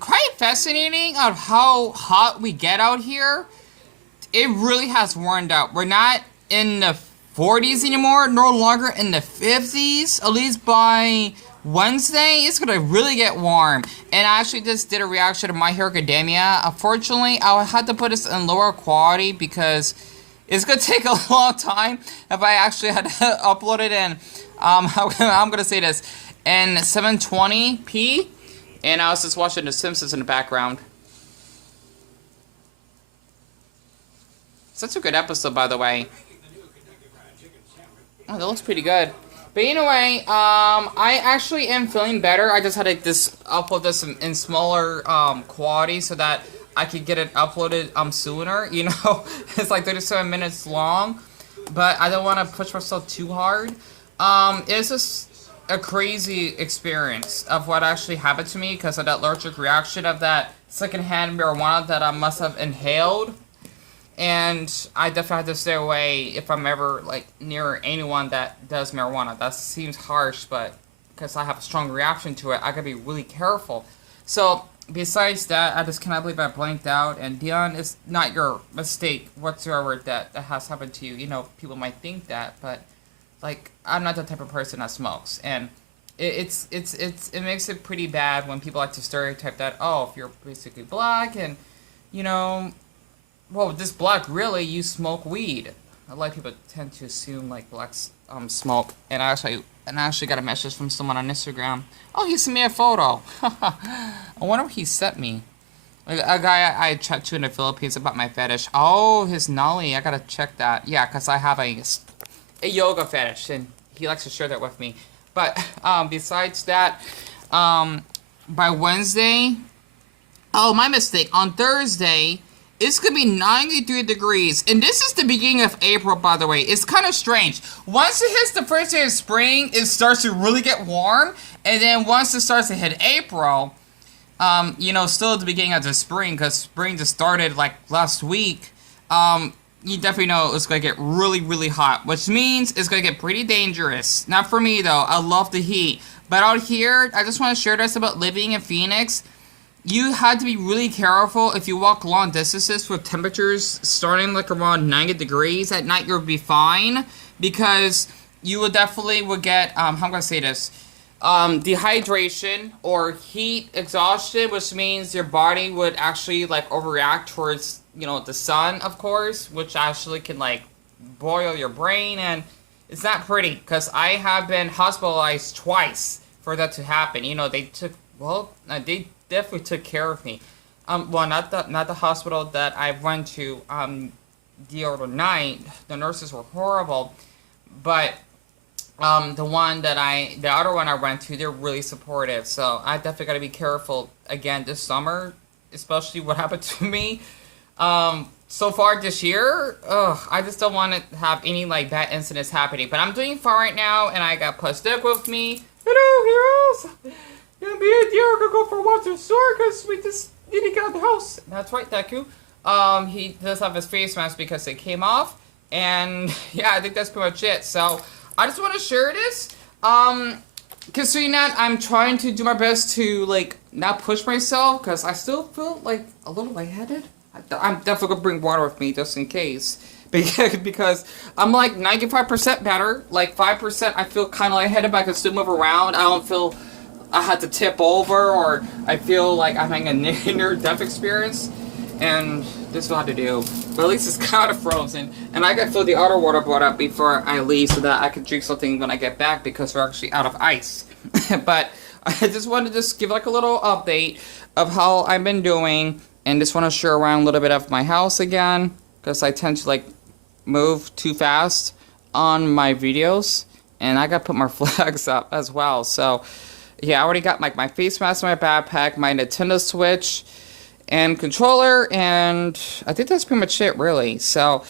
quite fascinating of how hot we get out here. It really has warmed up. We're not in the 40s anymore, no longer in the 50s. At least by Wednesday, it's gonna really get warm. And I actually just did a reaction to My Hero Academia. Unfortunately, I had to put this in lower quality because it's gonna take a long time if I actually had to upload it in, I'm gonna say this, in 720p. And I was just watching The Simpsons in the background. Such a good episode, by the way. Oh, that looks pretty good. But anyway, I actually am feeling better. I just had to upload this in smaller quality so that I could get it uploaded sooner. You know, it's like 37 minutes long, but I don't want to push myself too hard. It's just a crazy experience of what actually happened to me because of that allergic reaction of that secondhand marijuana that I must have inhaled. And I definitely have to stay away if I'm ever, like, near anyone that does marijuana. That seems harsh, but because I have a strong reaction to it, I gotta be really careful. So, besides that, I just cannot believe I blanked out. And Dion, it's not your mistake whatsoever that has happened to you. You know, people might think that, but, like, I'm not the type of person that smokes. And it makes it pretty bad when people like to stereotype that, oh, if you're basically black and, you know, well, this black, really, you smoke weed. A lot of people tend to assume, like, blacks smoke. And I actually got a message from someone on Instagram. Oh, he sent me a photo. I wonder what he sent me. Like, a guy I checked to in the Philippines about my fetish. Oh, his nollie. I gotta check that. Yeah, because I have a yoga fetish, and he likes to share that with me. But besides that, by Wednesday... Oh, my mistake. On Thursday... It's going to be 93 degrees. And this is the beginning of April, by the way. It's kind of strange. Once it hits the first day of spring, it starts to really get warm. And then once it starts to hit April, you know, still at the beginning of the spring, because spring just started, like, last week, you definitely know it's going to get really, really hot. Which means it's going to get pretty dangerous. Not for me, though. I love the heat. But out here, I just want to share this about living in Phoenix. You had to be really careful if you walk long distances with temperatures starting like around 90 degrees at night. You'll be fine because you would get, how am I going to say this, dehydration or heat exhaustion, which means your body would actually like overreact towards, you know, the sun, of course, which actually can like boil your brain, and it's not pretty because I have been hospitalized twice for that to happen. You know, they definitely took care of me. Well, not the hospital that I went to the other night. The nurses were horrible, but the other one I went to, they're really supportive. So I definitely got to be careful again this summer, especially what happened to me. So far this year, I just don't want to have any like bad incidents happening. But I'm doing fine right now, and I got Plastic with me. Hello, heroes. Yeah, me and Dio are gonna go for a walk to the store because we just need to get out of the house. That's right, Deku. He does have his face mask because it came off. And yeah, I think that's pretty much it. So I just want to share this. Considering that I'm trying to do my best to like not push myself because I still feel like a little lightheaded. I'm definitely gonna bring water with me just in case. Because I'm like 95% better. Like 5% I feel kind of lightheaded, but I can still move around. I don't feel I had to tip over, or I feel like I'm having a near-death experience, and this is what I had to do. But at least it's kind of frozen, and I gotta fill the other water bottle up before I leave so that I can drink something when I get back because we're actually out of ice. But I just wanted to give like a little update of how I've been doing, and just want to share around a little bit of my house again because I tend to like move too fast on my videos, and I gotta put more flags up as well. So yeah, I already got like my face mask in my backpack, my Nintendo Switch, and controller, and I think that's pretty much it, really. So,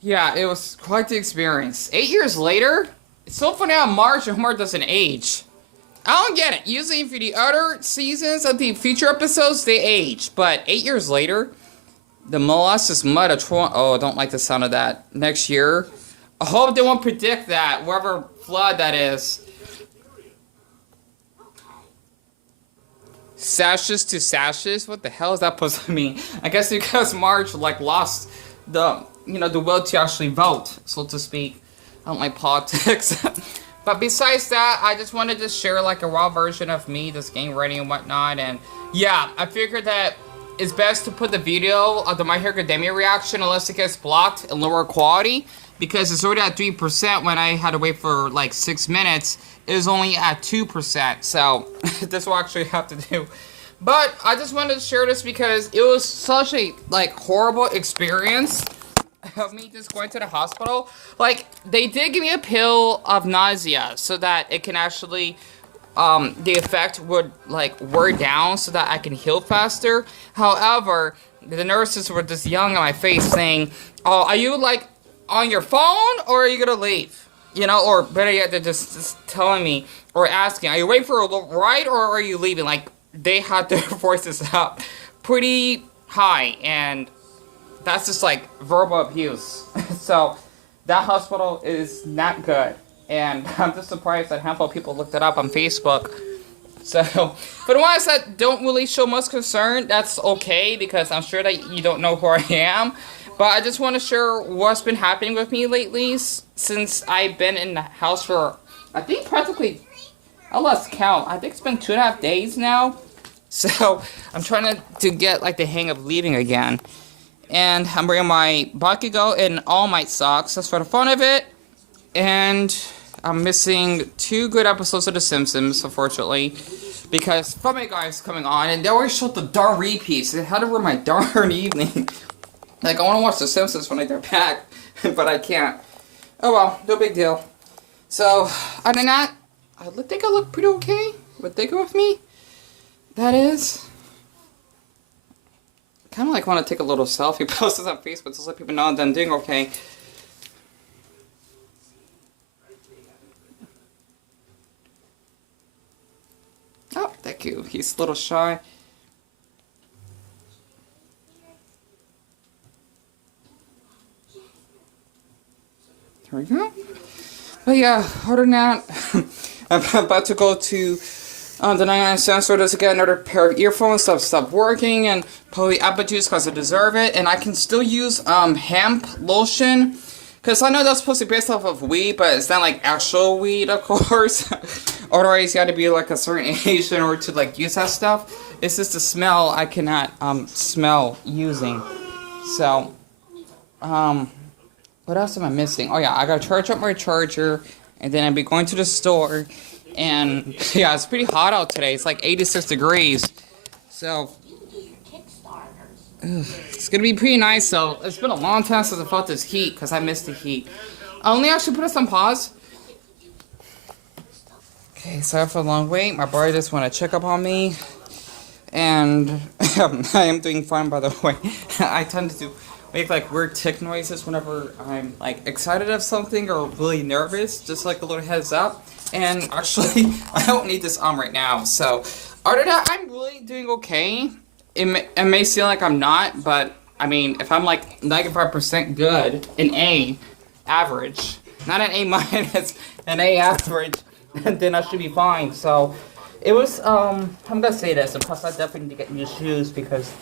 yeah, it was quite the experience. 8 years later, it's so funny how Marge and Homer doesn't age. I don't get it. Usually for the other seasons of the future episodes, they age. But 8 years later, the molasses mud of oh, I don't like the sound of that. Next year, I hope they won't predict that, whatever flood that is. sashes to sashes. What the hell is that supposed to mean? I guess because March like lost the the will to actually vote, so to speak. I don't like politics. But besides that, I just wanted to share like a raw version of me just getting ready and whatnot. And yeah, I figured that it's best to put the video of the My Hero Academia reaction unless it gets blocked in lower quality, because it's already at 3% when I had to wait for like 6 minutes. It was only at 2%, so this will actually have to do. But I just wanted to share this because it was such a like horrible experience of me just going to the hospital. Like, they did give me a pill of nausea so that it can actually the effect would like wear down so that I can heal faster. However, the nurses were just yelling at my face saying, "Oh, are you like on your phone or are you gonna leave?" Or better yet, they're just telling me or asking, "Are you waiting for a ride or are you leaving?" Like, they had their voices up pretty high, and that's just like verbal abuse. So that hospital is not good. And I'm just surprised that a handful of people looked it up on Facebook. So, for the ones that don't really show much concern, that's okay, because I'm sure that you don't know who I am. But I just want to share what's been happening with me lately, since I've been in the house for, I think practically, I lost count. I think it's been 2.5 days now. So, I'm trying to get like the hang of leaving again. And I'm wearing my Bakugo and All Might socks, just for the fun of it. And I'm missing 2 good episodes of The Simpsons, unfortunately, because Family Guy is coming on, and they always showed the darn repeats. I had to ruin my darn evening. Like, I want to watch The Simpsons when I get back, but I can't. Oh well, no big deal. So, other than that, I think I look pretty okay. What they go with me? That is. Kind of like want to take a little selfie, post this on Facebook, just let people know that I'm doing okay. Oh, thank you. He's a little shy. There we go. But yeah, other than that, I'm about to go to the 99-cent store just to get another pair of earphones that stopped working, and probably apple juice because I deserve it. And I can still use hemp lotion, because I know that's supposed to be based off of weed, but it's not like actual weed, of course. Otherwise, you got to be like a certain age in order to like use that stuff. It's just the smell I cannot smell using. So, what else am I missing? Oh yeah, I gotta charge up my charger, and then I'll be going to the store. And yeah, it's pretty hot out today. It's like 86 degrees. So, it's gonna be pretty nice though. It's been a long time since I felt this heat, because I missed the heat. I only actually put us on pause. Okay, sorry for the long wait. My brother just want to check up on me. And I am doing fine, by the way. I tend to make like weird tick noises whenever I'm like excited of something or really nervous. Just like a little heads up. And actually, I don't need this on right now. So, other than that, I'm really doing okay. It may seem like I'm not, but I mean, if I'm like 95% good, an A average, not an A minus, an A average, then I should be fine. So, it was, I'm gonna say this, and plus I definitely need to get new shoes because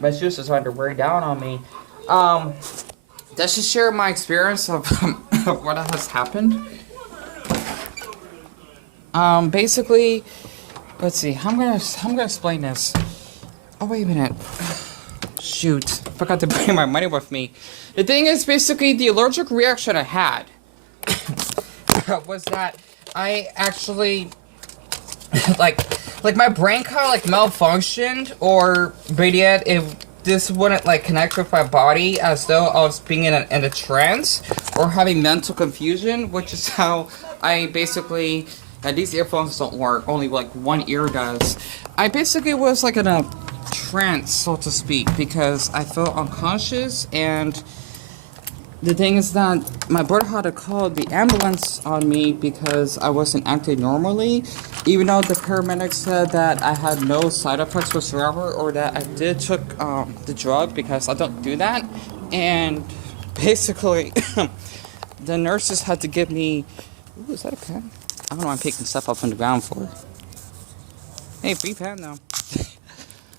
my shoes are starting to wear down on me. Let's just share my experience of what has happened. Basically, let's see, I'm gonna explain this. Oh, wait a minute. Shoot, forgot to bring my money with me. The thing is, basically, the allergic reaction I had was that I actually, like my brain kind of, like, malfunctioned, or, better yet, if this wouldn't, like, connect with my body as though I was being in a trance, or having mental confusion, which is how I basically, these earphones don't work, only, like, one ear does. I basically was, like, in a trance, so to speak, because I felt unconscious, and the thing is that my brother had to call the ambulance on me because I wasn't acting normally, even though the paramedics said that I had no side effects whatsoever, or that I did took the drug, because I don't do that. And basically the nurses had to give me, ooh, is that a pen? I don't know why I'm picking stuff up on the ground for. Hey, free pen though.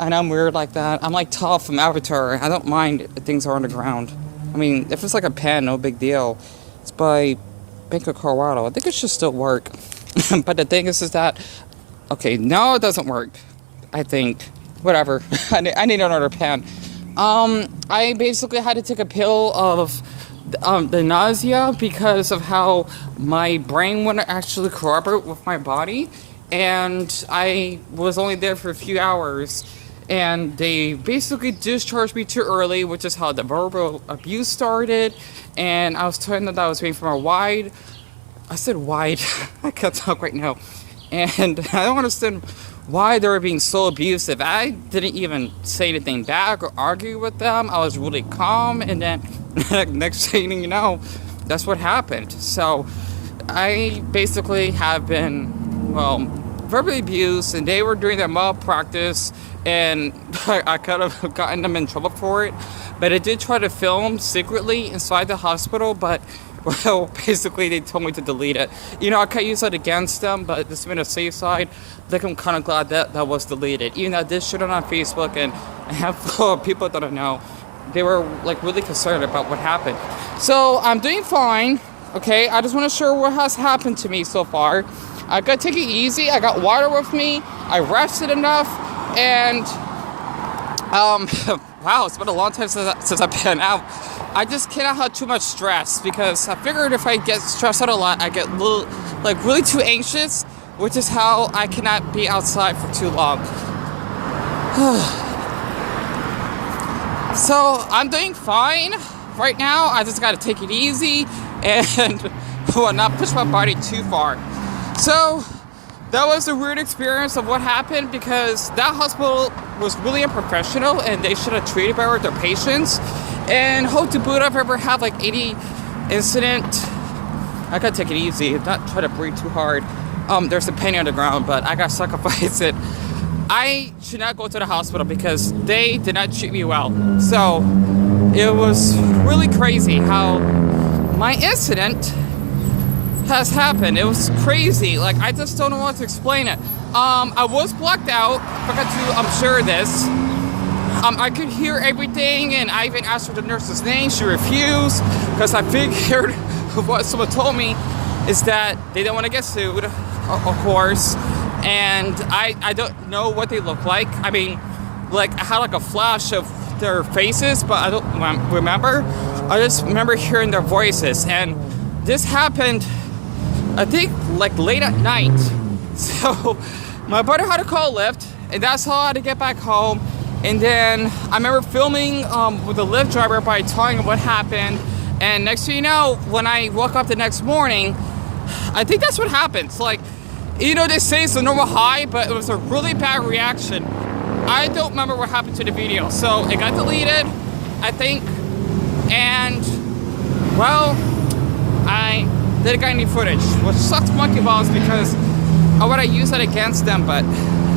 I know I'm weird like that. I'm like Toph from Avatar. I don't mind if things are underground. I mean, if it's like a pen, no big deal. It's by Bank of Colorado. I think it should still work. But the thing is that, okay, no, it doesn't work. I think. Whatever. I need another pen. I basically had to take a pill of the nausea because of how my brain wouldn't actually cooperate with my body. And I was only there for a few hours. And they basically discharged me too early, which is how the verbal abuse started. And I was told that I was waiting for a wide. I said wide. I can't talk right now. And I don't understand why they were being so abusive. I didn't even say anything back or argue with them. I was really calm. And then next thing you know, that's what happened. So I basically have been, well, verbally abused, and they were doing their malpractice, and I could have gotten them in trouble for it. But I did try to film secretly inside the hospital, but, well, basically they told me to delete it. You know, I could use that against them, but this been a safe side. I think I'm kind of glad that that was deleted. Even though I did share it on Facebook, and a handful of people that I know, they were like really concerned about what happened. So I'm doing fine. Okay, I just want to share what has happened to me so far. I gotta take it easy. I got water with me. I rested enough, and wow, it's been a long time since I've been out. I just cannot have too much stress because I figured if I get stressed out a lot, I get really too anxious, which is how I cannot be outside for too long. So I'm doing fine right now. I just gotta take it easy and not push my body too far. So that was a weird experience of what happened because that hospital was really unprofessional and they should have treated better their patients. And hope to boot I've ever had like 80 incident. I gotta take it easy, not try to breathe too hard. There's a penny on the ground, but I gotta sacrifice it. I should not go to the hospital because they did not treat me well. So it was really crazy how my incident has happened. It was crazy. Like, I just don't know how to explain it. I was blacked out. I forgot to share this. I could hear everything, and I even asked for the nurse's name. She refused because I figured what someone told me is that they don't want to get sued, of course. And I don't know what they look like. I mean, like, I had like a flash of their faces, but I don't remember. I just remember hearing their voices, and this happened, I think, like late at night. So my brother had to call a Lyft, and that's how I had to get back home. And then I remember filming with the Lyft driver by telling him what happened. And next thing you know, when I woke up the next morning, I think that's what happens. Like, you know, they say it's a normal high, but it was a really bad reaction. I don't remember what happened to the video. So it got deleted, I think. And, well, I didn't get any footage, which sucks monkey balls because I would have used that against them, but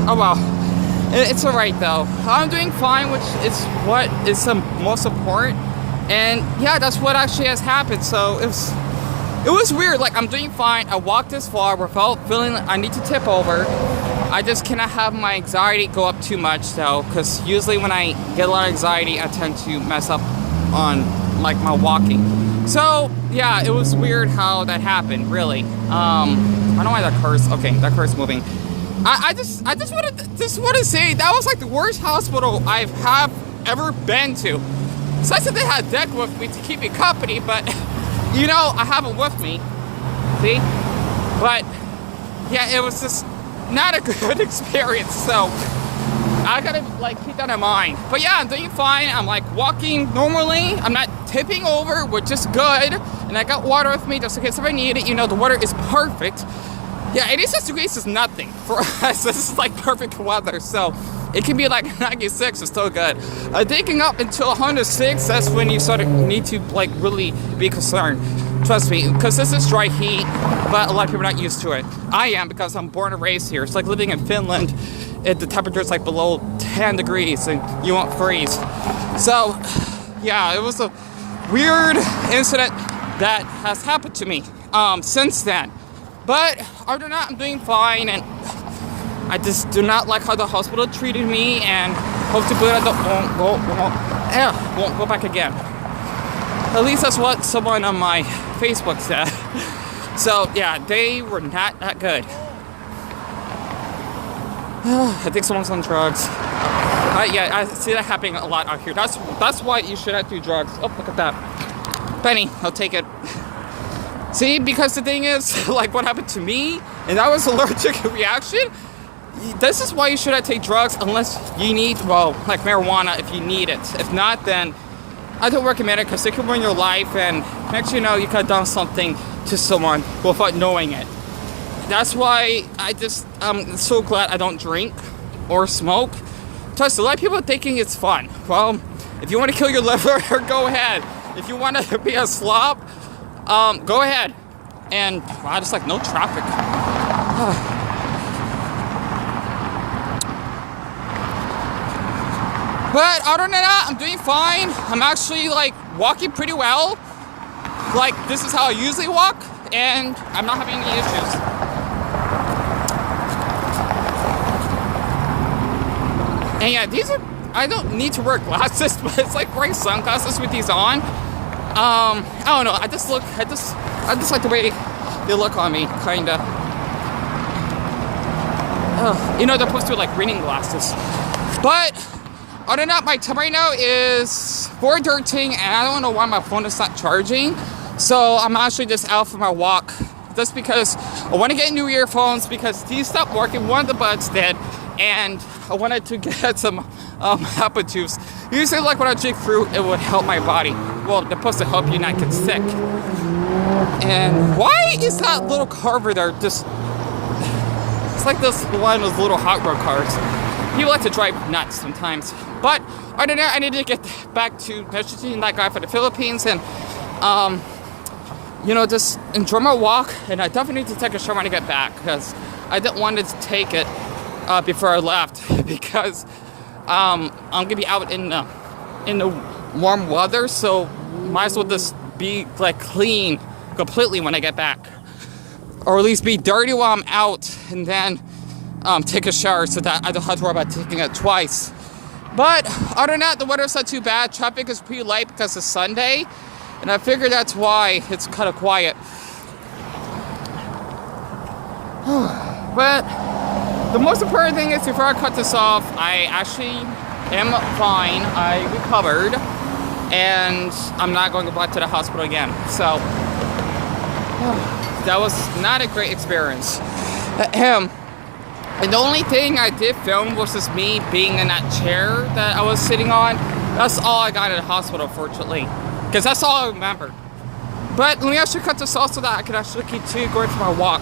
oh well. It's alright though. I'm doing fine, which is what is the most important. And yeah, that's what actually has happened. So it was weird. Like, I'm doing fine. I walked this far without feeling like I need to tip over. I just cannot have my anxiety go up too much though, because usually when I get a lot of anxiety, I tend to mess up on like my walking. So yeah, it was weird how that happened, really. I don't know why that curse, okay, that curse moving. I just want to say that was like the worst hospital I have ever been to. So I said they had Deck with me to keep me company, but you know, I have him with me, see? But yeah, it was just not a good experience, so I gotta like keep that in mind. But yeah, I'm doing fine. I'm like walking normally. I'm not tipping over, which is good. And I got water with me just in case if I need it. You know, the water is perfect. Yeah, 86 degrees is nothing for us. This is like perfect weather. So it can be like 96, it's still good. Taking up until 106, that's when you sort of need to like really be concerned. Trust me, because this is dry heat, but a lot of people are not used to it. I am, because I'm born and raised here. It's like living in Finland. The temperature is like below 10 degrees and you won't freeze. So yeah, it was a weird incident that has happened to me since then. But other than that, I'm doing fine, and I just do not like how the hospital treated me, and hopefully I won't go back again. At least that's what someone on my Facebook said. So yeah, they were not that good. I think someone's on drugs. Yeah, I see that happening a lot out here. That's why you shouldn't do drugs. Oh, look at that. Penny, I'll take it. See, because the thing is, like what happened to me, and that was allergic reaction. This is why you shouldn't take drugs unless you need, well, like marijuana if you need it. If not, then I don't recommend it because it can ruin your life, and next you know, you could have done something to someone without knowing it. That's why I'm so glad I don't drink or smoke. Plus, a lot of people are thinking it's fun. Well, if you want to kill your liver, go ahead. If you want to be a slob, go ahead. And wow, just like no traffic. But other than that, I'm doing fine. I'm actually like walking pretty well. Like this is how I usually walk, and I'm not having any issues. And yeah, I don't need to wear glasses, but it's like wearing sunglasses with these on. I don't know. I just like the way they look on me, kinda. You know, they're supposed to be like reading glasses. But other than that, my time right now is 4:13, and I don't know why my phone is not charging. So I'm actually just out for my walk, just because I want to get new earphones because these stopped working. One of the buds did, and I wanted to get some apple juice. Usually, like when I drink fruit, it would help my body. Well, they're supposed to help you not get sick. And why is that little car over there just? It's like this one of those little hot rod cars. People like to drive nuts sometimes. But other than that, I need to get back to messaging that guy for the Philippines and you know, just enjoy my walk. And I definitely need to take a shower when I get back because I didn't want to take it before I left because I'm gonna be out in the warm weather, so might as well just be like clean completely when I get back, or at least be dirty while I'm out, and then take a shower so that I don't have to worry about taking it twice. But other than that, the weather's not too bad. Traffic is pretty light because it's Sunday, and I figure that's why it's kind of quiet. But the most important thing is, before I cut this off, I actually am fine. I recovered, and I'm not going to go back to the hospital again. So that was not a great experience. And the only thing I did film was just me being in that chair that I was sitting on. That's all I got at the hospital, fortunately, because that's all I remember. But let me actually cut this off so that I can actually continue going for my walk.